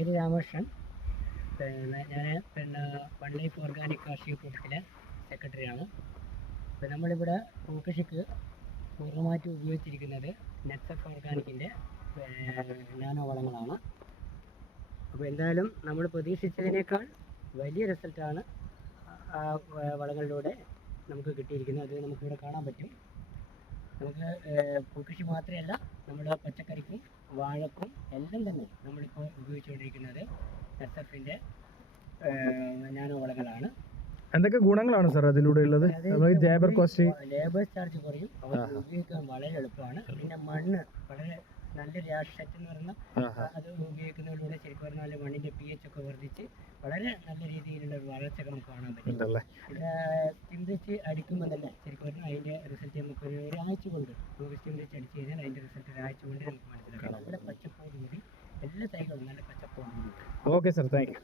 പേര് രാമകൃഷ്ണൻ. ഞാൻ one life organic കാർഷിക കൂട്ടത്തിലെ സെക്രട്ടറിയാണ്. അപ്പോൾ നമ്മളിവിടെ പൂക്കൃഷിക്ക് പൂർണ്ണമായിട്ട് ഉപയോഗിച്ചിരിക്കുന്നത് നെക്സസ് ഓർഗാനിക്കിൻ്റെ നാനോ വളങ്ങളാണ്. അപ്പോൾ എന്തായാലും നമ്മൾ പ്രതീക്ഷിച്ചതിനേക്കാൾ വലിയ റിസൾട്ടാണ് ആ വളങ്ങളിലൂടെ നമുക്ക് കിട്ടിയിരിക്കുന്നത്. അത് നമുക്കിവിടെ കാണാൻ പറ്റും. നമുക്ക് പൂക്കൃഷി മാത്രമല്ല, നമ്മുടെ പച്ചക്കറിക്കും വാഴക്കും എല്ലാം തന്നെ നമ്മളിപ്പോൾ ഉപയോഗിച്ചുകൊണ്ടിരിക്കുന്നത് നെക്സസിൻ്റെ നാനോ വളങ്ങളാണ്. എന്തൊക്കെ ഗുണങ്ങളാണ് സാർ അതിലൂടെ ഉള്ളത്? ലേബർ ചാർജ് കുറയും, അവർക്ക് ഉപയോഗിക്കാൻ വളരെ എളുപ്പമാണ്. പിന്നെ മണ്ണ് വളരെ നല്ലൊരു ആഷറ്റ് എന്ന് പറഞ്ഞാൽ അത് ഉപയോഗിക്കുന്നതിലൂടെ ശരിക്കും പറഞ്ഞാൽ മണ്ണിൻ്റെ pH ഒക്കെ വർദ്ധിച്ച് വളരെ നല്ല രീതിയിലുള്ള വളർച്ചകൾ നമുക്ക് കാണാൻ പറ്റും. പിന്നെ സ്റ്റിം വെച്ച് അടിക്കുമ്പോൾ തന്നെ ശരിക്കും പറഞ്ഞാൽ അതിൻ്റെ റിസൾട്ട് നമുക്ക് ഒരാഴ്ച കൊണ്ട് നമുക്ക് സ്റ്റിം വെച്ച് അടിച്ചു കഴിഞ്ഞാൽ അതിൻ്റെ റിസൾട്ട് ഒരാഴ്ച കൊണ്ട് നമുക്ക് മനസ്സിലാക്കാം. നല്ല പച്ചപ്പോടുകൂടി എല്ലാ തൈകളും നല്ല പച്ചപ്പോടുകൂടി. Okay sir, thank U.